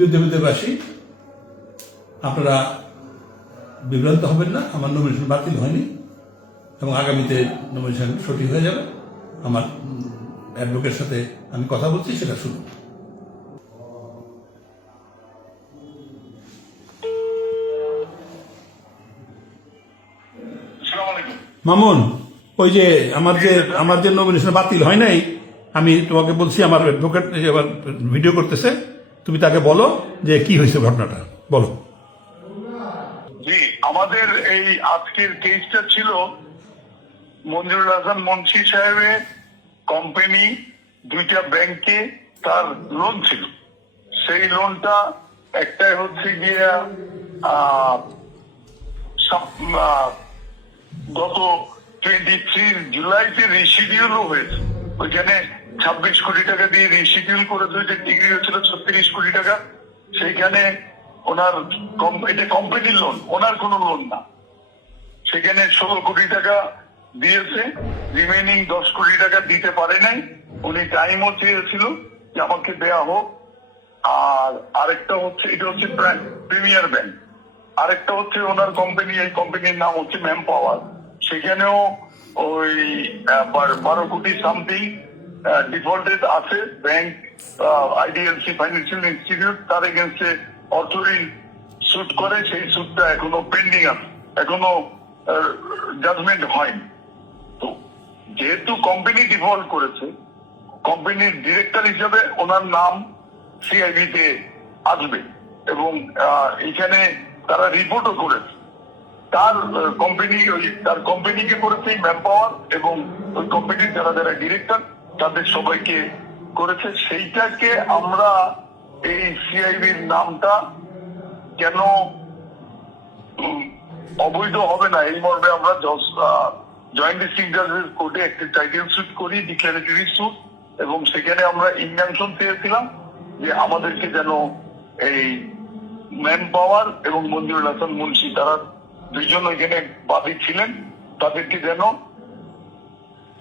প্রিয় দেবদেববাসী, আপনারা বিভ্রান্ত হবেন না। আমার নমিনেশন বাতিল হয়নি এবং আগামীতে নমিনেশন সঠিক হয়ে যাবে। আমার অ্যাডভোকেটের সাথে আমি কথা বলছি, সেটা শুনুন। মামুন, ওই যে আমার যে নমিনেশন বাতিল হয় নাই, আমি তোমাকে বলছি আমার অ্যাডভোকেট এবার ভিডিও করতেছে, তুমি তাকে বলো যে কি হয়েছে ঘটনাটা, বলো। জি, আমাদের এই আজকের কেসটা ছিল মঞ্জুরুল হাসান মুন্সি সাহেবের কোম্পানি দুইটা ব্যাংকে তার লোন ছিল। সেই লোনটা একটাই হচ্ছে গিয়া গত 23 জুলাইতে রিশিডিউলও হয়েছে। ওইখানে 26 কোটি টাকা দিয়ে রিশিডিউল করেছে, যে ডিগ্রি হচ্ছিল 36 কোটি টাকা। সেইখানে ওনার এটা কোম্পানির লোন, ওনার কোনো লোন না। সেখানে 16 কোটি টাকা দিয়েছে, রিমেইনিং 10 কোটি টাকা দিতে পারে নাই। উনি টাইমও চেয়েছিল যে আমাকে দেয়া হোক। আর আরেকটা হচ্ছে, এটা হচ্ছে প্রিমিয়ার ব্যাংক। আরেকটা হচ্ছে ওনার কোম্পানি, এই কোম্পানির নাম হচ্ছে ম্যাম পাওয়ার। সেখানেও ওই 12 কোটি সামথিং ডিফল্টেড আছে। ব্যাংক আইডিএলসি ফাইন্যান্সিয়াল ইনস্টিটিউট তার এগেন্স্টে অর্থ ঋণ সুদ করে, সেই সুদটা এখনো পেন্ডিং আছে, এখনো জাজমেন্ট হয়নি। তো যেহেতু কোম্পানি ডিফল্ট করেছে, কোম্পানির ডিরেক্টর হিসেবে ওনার নাম সিআইবি তে আসবে এবং এখানে তারা রিপোর্টও করেছে। তার কোম্পানিকে করেছে ম্যান পাওয়ার এবং ওই কোম্পানির যারা যারা ডিরেক্টর তাদের সবাইকে করেছে। সেইটাকে আমরা এই সিআইবির নামটা কেন অবৈধ হবে না এই মর্মে আমরা জয়েন্ট ডিস্ট্রিক্ট জাজের কোর্টে একটি টাইটেল সুট করি, ডিক্লারেটরি সুট, এবং সেখানে আমরা ইনজাংশন পেয়েছিলাম যে আমাদেরকে যেন এই ম্যান পাওয়ার এবং মঞ্জুরুল হাসান মুন্সি, তারা দুইজন এখানে বাদী ছিলেন, তাদেরকে যেন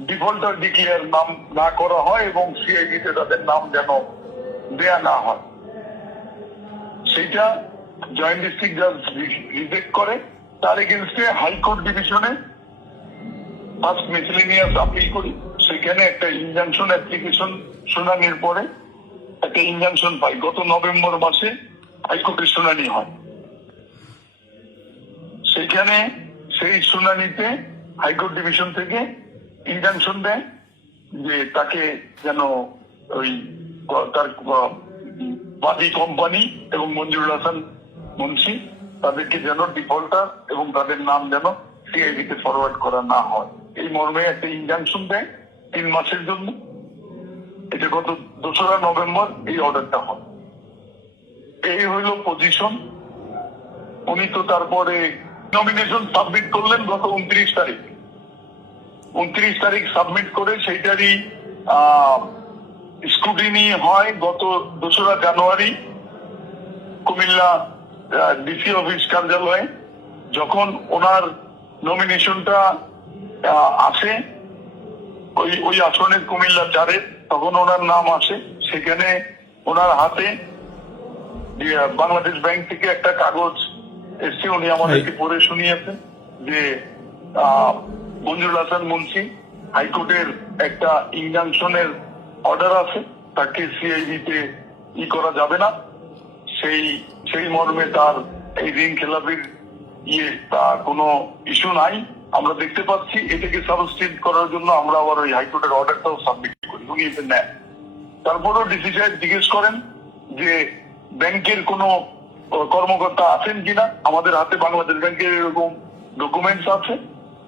ডিফল্টার ডিক্লেয়ার নাম না করা হয় এবং সিআইবিতে তাদের নাম যেন দেয়া না হয়। সেইটা জয়েন্ট ডিস্ট্রিক্ট জাজ রিজেক্ট করে। তার এগেনস্টে হাইকোর্ট ডিভিশনে ফার্স্ট মিসেলেনিয়াস আপিল করি। সেখানে একটা ইনজাংশন অ্যাপ্লিকেশন শুনানির পরে একটা ইনজাংশন পাই। গত নভেম্বর মাসে হাইকোর্টের শুনানি হয়। সেইখানে সেই শুনানিতে হাইকোর্ট ডিভিশন থেকে ইনজাংশন দেয় যে তাকে যেন ওই তার বাদী কোম্পানি এবং মঞ্জুরুল হাসান মুন্সি তাদেরকে যেন ডিফল্টার এবং তাদের নাম যেন সিআইডিতে ফরওয়ার্ড করা না হয়, এই মর্মে একটা ইনজাংশন দেয় 3 মাসের জন্য। এটা গত 2রা নভেম্বর এই অর্ডারটা হয়। এই হইল পজিশন। উনি তো তারপরে নমিনেশন সাবমিট করলেন গত 29 তারিখ। 29 তারিখ সাবমিট করে সেইটারই স্ক্রুটিনি হয় গত 2রা জানুয়ারি কুমিল্লা ডিসি অফিস কার্যালয়ে। যখন ওনার নমিনেশনটা আসে ওই আসনের কুমিল্লা 4-এ, তখন ওনার নাম আসে। সেখানে ওনার হাতে বাংলাদেশ ব্যাংক থেকে একটা কাগজ এসছে, উনি আমাদেরকে পড়ে শুনিয়েছেন যে মঞ্জুরুল হাসান মুন্সি হাইকোর্টের একটা ইনজাংশনের অর্ডার আছে, তাকে সিআইবিতে করা যাবে না। সেই মর্মে তার এই ঋণ খেলাপির কোনো ইস্যু নাই। আমরা দেখতে পাচ্ছি এটাকে সাবস্টিটিউট করার জন্য আমরা আবার ওই হাইকোর্টের অর্ডারটাও সাবমিট করি, উনি এটা নেন। তারপরেও ডিসি সাহেব জিজ্ঞেস করেন যে ব্যাংকের কোনো কর্মকর্তা আছেন কিনা। আমাদের হাতে বাংলাদেশ ব্যাংকের এরকম ডকুমেন্টস আছে,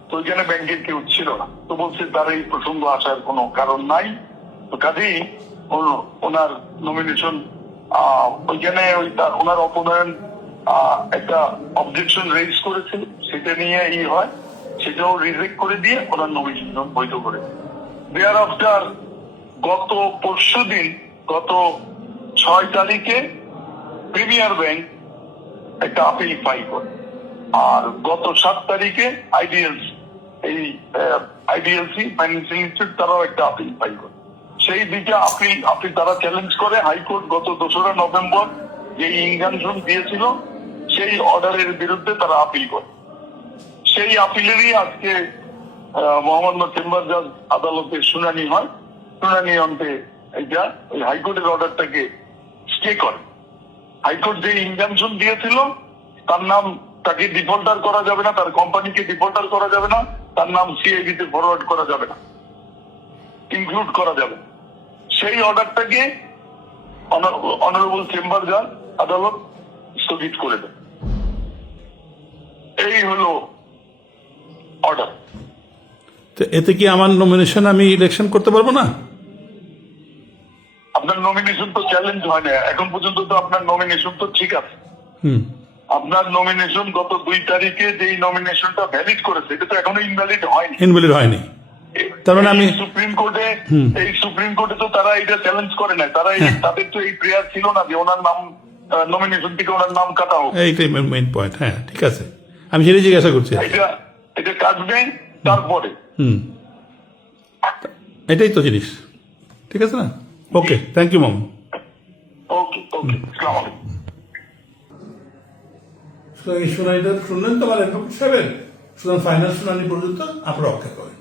তো ওইখানে ব্যাংকের কেউ ছিল না। তো বলছে তার এই প্রসঙ্গ আসার কোনো কারণ নাই। তো কাজেই ওনার নমিনেশন ওইখানে ওনার অপনয়ন একটা অবজেকশন রেজ করেছিল, সেটা নিয়ে হয়, সেটাও রিজেক্ট করে দিয়ে ওনার নমিনেশন বৈধ করে। দেয়ার আফটার গত পরশুদিন, গত 6 তারিখে প্রিমিয়ার ব্যাংক একটা আপিল ফাইল করে, আর গত 7 তারিখে আইডিএলসি ফাইন্যান্সিয়াল ইনস্টিটিউট তারাও একটা আপিল ফাইল করে। সেই দুইটা আপিল তারা চ্যালেঞ্জ করে। হাইকোর্ট গত 2রা নভেম্বর যে ইনজাংশন দিয়েছিল সেই অর্ডারের বিরুদ্ধে তারা আপিল করে। সেই আপিলেরই আজকে মহামান্য চেম্বার জাজ আদালতে শুনানি হয়। শুনানি অন্তে এটা ওই হাইকোর্টের অর্ডারটাকে স্টে করে। হাইকোর্ট যে ইনজাংশন দিয়েছিল তার নাম, তাকে ডিফল্টার করা যাবে না, তার কোম্পানিকে ডিফল্টার করা যাবে না, তার নাম সিআইবি তে ফরওয়ার্ড করা যাবে না, ইনক্লুড করা যাবে। সেই অর্ডারটাকে অনারেবল চেম্বার জাজ আদালত স্থগিত করে দেয়। এই হলো অর্ডার। তো এতে কি আমার নমিনেশন আমি ইলেকশন করতে পারবো না? আপনার নমিনেশন তো চ্যালেঞ্জ হয় না এখন পর্যন্ত, তো আপনার নমিনেশন তো ঠিক আছে। আপনার নমিনেশন গত 2 তারিখে যেই নমিনেশনটা ভ্যালিড করেছে এটা তো এখনো ইনভ্যালিড হয়নি। ইনভ্যালিড হয়নি, তার মানে আমি সুপ্রিম কোর্টে তো তারা এটা চ্যালেঞ্জ করে না। তারা তাদের তো এই প্রেয়ার ছিল না যে ওনার নাম নমিনেশন থেকে ওনার নাম কাটা হোক। এইটাই মেইন পয়েন্ট। হ্যাঁ, ঠিক আছে, আমি সেটাই জিজ্ঞাসা করছি। এটা কাটবে তারপরে। এটাই তো জিনিস, ঠিক আছে না? ওকে, থ্যাংক ইউ মামু। ওকে, আসসালামু আলাইকুম। এই শুনানিটা শুনলেন তো আমার অ্যাডভোকেট সাহেবের, সুতরাং ফাইনাল শুনানি পর্যন্ত আপনারা অপেক্ষা করেন।